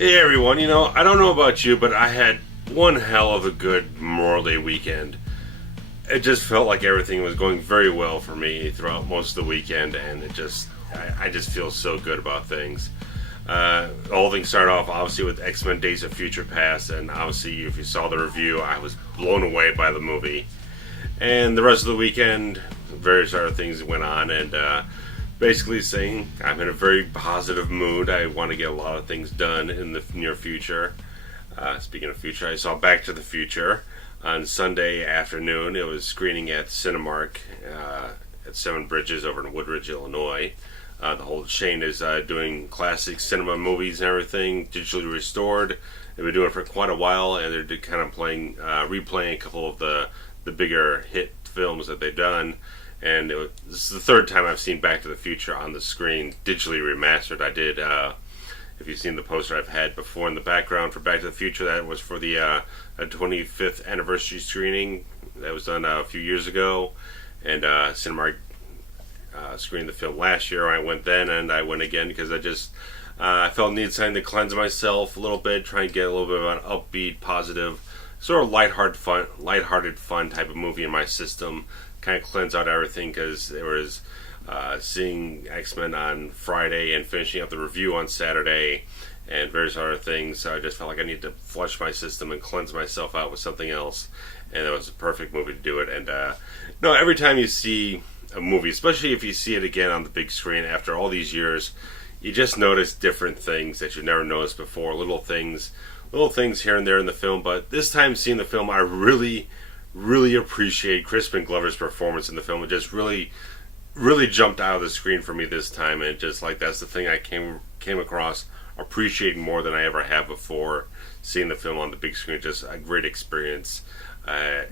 Hey everyone, I don't know about you, but I had one hell of a good Memorial Day weekend. It just felt like everything was going very well for me throughout most of the weekend, and I just feel so good about things. The whole thing started off obviously with X-Men Days of Future Past, and obviously if you saw the review, I was blown away by the movie. And the rest of the weekend, various other things went on, and basically saying I'm in a very positive mood. I want to get a lot of things done in the near future. Speaking of future, I saw Back to the Future on Sunday afternoon. It was screening at Cinemark at Seven Bridges over in Woodridge, Illinois. The whole chain is doing classic cinema movies and everything, digitally restored. They've been doing it for quite a while, and they're kind of replaying a couple of the bigger hit films that they've done. And this is the third time I've seen Back to the Future on the screen, digitally remastered. I did, if you've seen the poster I've had before in the background for Back to the Future, that was for the 25th anniversary screening that was done a few years ago. And Cinemark screened the film last year. I went then, and I went again because I felt needed something to cleanse myself a little bit, try and get a little bit of an upbeat, positive, sort of lighthearted fun type of movie in my system. Kind of cleanse out everything because there was seeing X-Men on Friday and finishing up the review on Saturday and various other things. So I just felt like I needed to flush my system and cleanse myself out with something else, and it was a perfect movie to do it. And no, every time you see a movie, especially if you see it again on the big screen after all these years, you just notice different things that you never noticed before, little things here and there in the film. But this time seeing the film, I really appreciate Crispin Glover's performance in the film. It just really jumped out of the screen for me this time, and just like that's the thing I came across appreciating more than I ever have before. Seeing the film on the big screen, just a great experience. I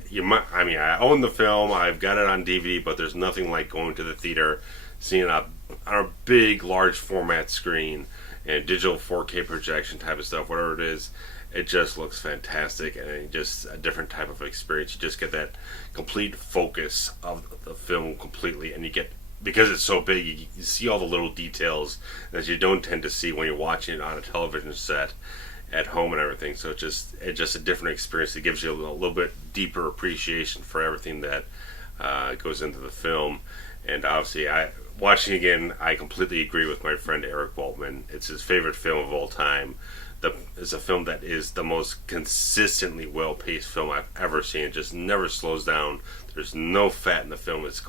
own the film, I've got it on DVD, but there's nothing like going to the theater, seeing it on a big, large format screen and digital 4K projection type of stuff, whatever it is. It just looks fantastic, and just a different type of experience. You just get that complete focus of the film completely, and you get, because it's so big, you see all the little details that you don't tend to see when you're watching it on a television set at home and everything. So it's just a different experience. It gives you a little bit deeper appreciation for everything that goes into the film. And obviously, watching again, I completely agree with my friend Eric Waltman. It's his favorite film of all time. It's a film that is the most consistently well-paced film I've ever seen. It just never slows down. There's no fat in the film. It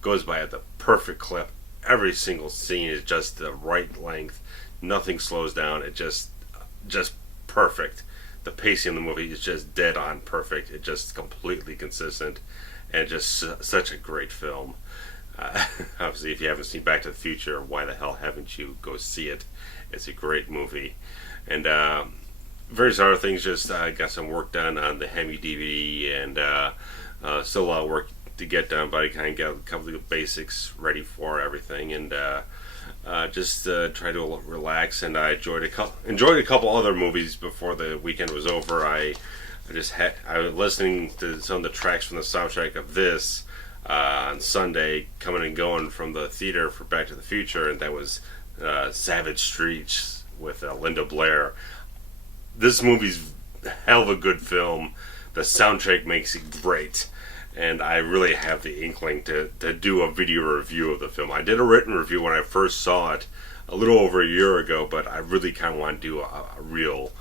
goes by at the perfect clip. Every single scene is just the right length. Nothing slows down. It just perfect. The pacing in the movie is just dead on perfect. It's just completely consistent, and just such a great film. Obviously, if you haven't seen Back to the Future, why the hell haven't you? Go see it. It's a great movie. And various other things, just got some work done on the HEMI DVD, and still a lot of work to get done, but I kind of got a couple of basics ready for everything, and just try to relax. And I enjoyed a couple other movies before the weekend was over. I was listening to some of the tracks from the soundtrack of this on Sunday, coming and going from the theater for Back to the Future, and that was Savage Streets with Linda Blair. This movie's a hell of a good film. The soundtrack makes it great, and I really have the inkling to do a video review of the film. I did a written review when I first saw it a little over a year ago, but I really kind of want to do a real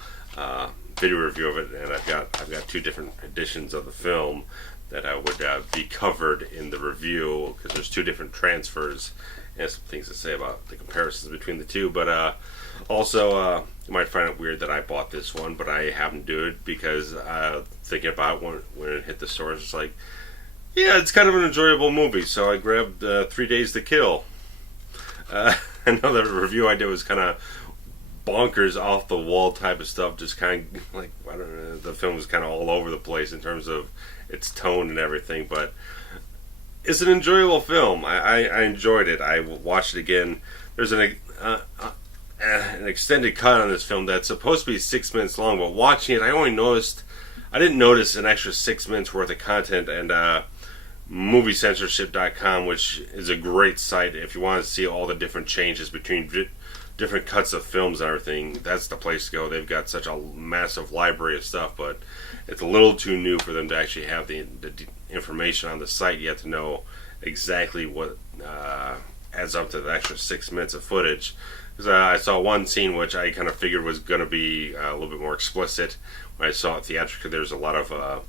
video review of it, and I've got two different editions of the film that I would be covered in the review, because there's two different transfers and some things to say about the comparisons between the two. But also, you might find it weird that I bought this one, but I happened to do it because thinking about it when it hit the stores, it's like, yeah, it's kind of an enjoyable movie, so I grabbed 3 Days to Kill. I know the review I did was kind of bonkers, off the wall type of stuff, just kind of like, I don't know, the film was kind of all over the place in terms of its tone and everything, but it's an enjoyable film. I enjoyed it. I watched it again. There's an extended cut on this film that's supposed to be 6 minutes long, but watching it, I didn't notice an extra 6 minutes worth of content. And moviecensorship.com, which is a great site if you want to see all the different changes between different cuts of films and everything, that's the place to go. They've got such a massive library of stuff, but it's a little too new for them to actually have the information on the site yet to know exactly what adds up to the extra 6 minutes of footage. Because I saw one scene which I kind of figured was going to be a little bit more explicit. When I saw it theatrically, there's a lot of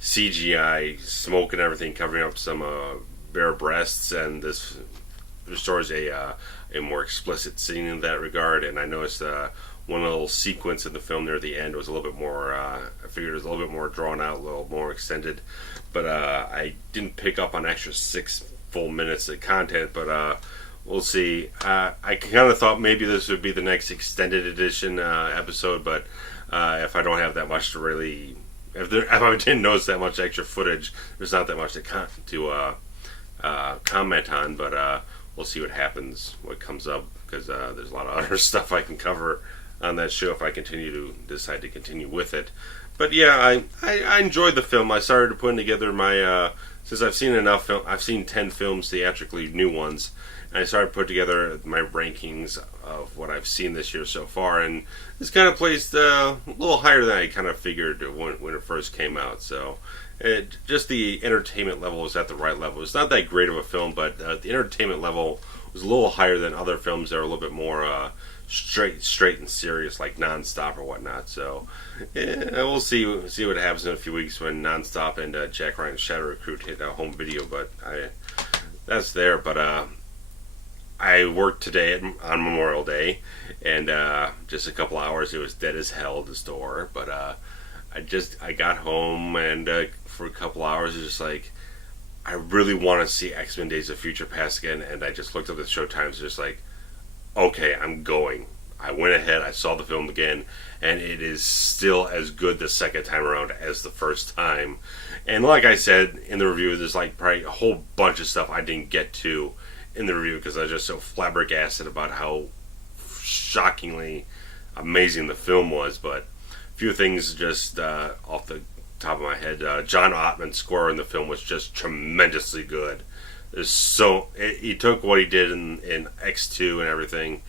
CGI smoke and everything covering up some bare breasts, and this restores a more explicit scene in that regard. And I noticed one little sequence in the film near the end was a little bit more, I figured it was a little bit more drawn out, a little more extended. But I didn't pick up on extra 6 full minutes of content, but we'll see. I kind of thought maybe this would be the next extended edition episode, but if I don't have that much to really, if I didn't notice that much extra footage, there's not that much to comment on. But we'll see what happens, what comes up, because there's a lot of other stuff I can cover on that show if I decide to continue with it. But yeah, I enjoyed the film. I started putting together my since I've seen enough film. I've seen 10 films theatrically, new ones, and I started putting together my rankings of what I've seen this year so far, and it's kind of placed a little higher than I kind of figured when it first came out. So just the entertainment level was at the right level. It's not that great of a film, but the entertainment level was a little higher than other films that are a little bit more straight and serious, like Nonstop or whatnot. So we'll see what happens in a few weeks when Nonstop and Jack Ryan's Shadow Recruit hit a home video. But that's there. But I worked today on Memorial Day, and just a couple hours it was dead as hell at the store. But I got home, and for a couple hours it was just like, I really want to see X-Men Days of Future Past again, and I just looked up the showtimes, just like, okay, I'm going. I went ahead, I saw the film again, and it is still as good the second time around as the first time. And like I said in the review, there's like probably a whole bunch of stuff I didn't get to in the review because I was just so flabbergasted about how shockingly amazing the film was. But a few things just off the top of my head. John Ottman's score in the film was just tremendously good. He took what he did in X2 and everything,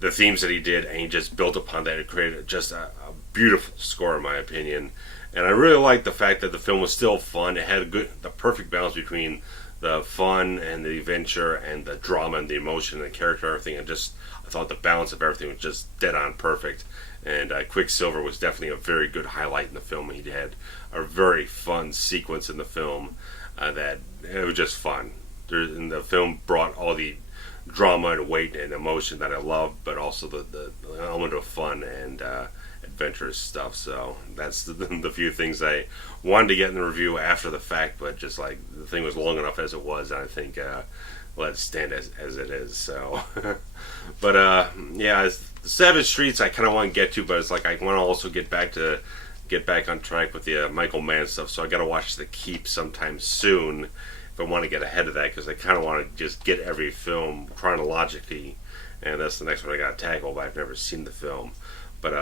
the themes that he did, and he just built upon that and created just a beautiful score, in my opinion. And I really liked the fact that the film was still fun. It had the perfect balance between the fun and the adventure and the drama and the emotion and the character and everything. And I thought the balance of everything was just dead on perfect. And Quicksilver was definitely a very good highlight in the film. He had a very fun sequence in the film that it was just fun. And the film brought all the drama and weight and emotion that I love, but also the element of fun and adventurous stuff. So that's the few things I wanted to get in the review after the fact, but just like the thing was long enough as it was, and I think let it stand as it is. So, but yeah, the Savage Streets I kind of want to get to, but it's like I want to also get back on track with the Michael Mann stuff. So I got to watch The Keep sometime soon if I want to get ahead of that, because I kind of want to just get every film chronologically, and that's the next one I got to tackle. But I've never seen the film, but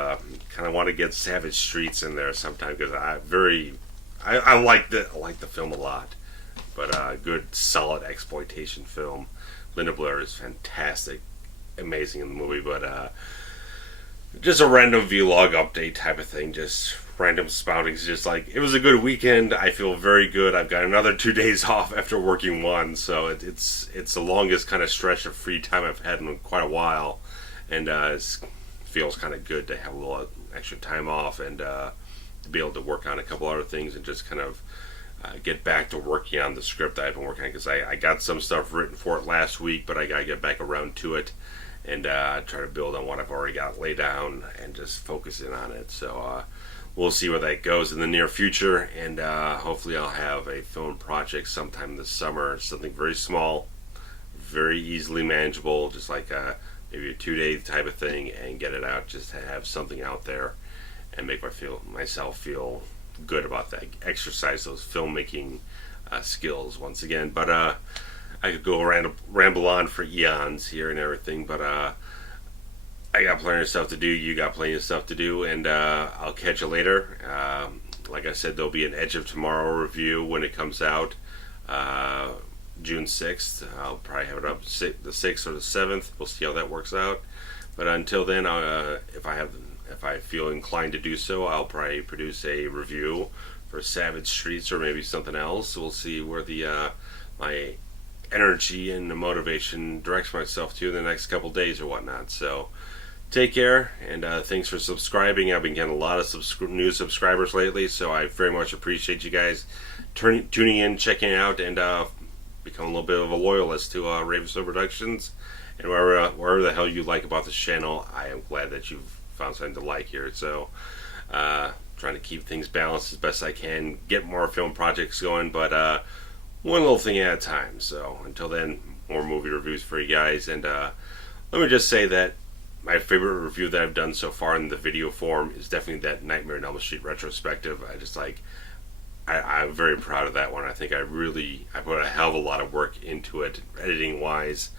kind of want to get Savage Streets in there sometime because I like the film a lot. But good solid exploitation film. Linda Blair is fantastic, amazing in the movie. But just a random vlog update type of thing, just random spoutings. Just like, it was a good weekend. I feel very good. I've got another 2 days off after working one, so it's the longest kind of stretch of free time I've had in quite a while, and it feels kind of good to have a little extra time off and to be able to work on a couple other things and just kind of get back to working on the script that I've been working on, because I got some stuff written for it last week, but I got to get back around to it and try to build on what I've already got laid down and just focus in on it. So we'll see where that goes in the near future, and hopefully I'll have a film project sometime this summer, something very small, very easily manageable, just like maybe a 2-day type of thing, and get it out just to have something out there and make myself feel good about that, exercise those filmmaking skills once again. But I could go ramble on for eons here and everything, but I got plenty of stuff to do, you got plenty of stuff to do, and I'll catch you later. Like I said, there'll be an Edge of Tomorrow review when it comes out. June 6th. I'll probably have it up the 6th or the 7th. We'll see how that works out. But until then, if I feel inclined to do so, I'll probably produce a review for Savage Streets or maybe something else. We'll see where the my energy and the motivation directs myself to in the next couple days or whatnot. So take care, and thanks for subscribing. I've been getting a lot of new subscribers lately, so I very much appreciate you guys tuning in, checking out, and become a little bit of a loyalist to RavensFilm Productions. And wherever the hell you like about this channel, I am glad that you've found something to like here. So trying to keep things balanced as best I can, get more film projects going, but one little thing at a time. So until then, more movie reviews for you guys. And let me just say that my favorite review that I've done so far in the video form is definitely that Nightmare on Elm Street retrospective. I'm very proud of that one. I think I put a hell of a lot of work into it, editing wise,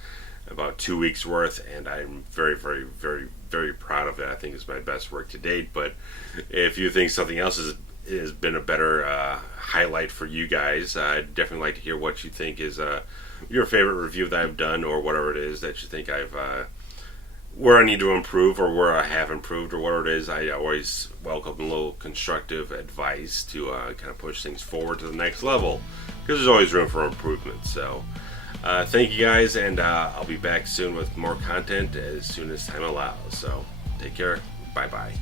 about 2 weeks worth, and I'm very, very, very, very proud of it. I think it's my best work to date. But if you think something else has been a better highlight for you guys, I'd definitely like to hear what you think is your favorite review that I've done, or whatever it is that you think where I need to improve, or where I have improved, or whatever it is. I always welcome a little constructive advice to kind of push things forward to the next level, because there's always room for improvement. So thank you guys, and I'll be back soon with more content as soon as time allows. So take care. Bye bye.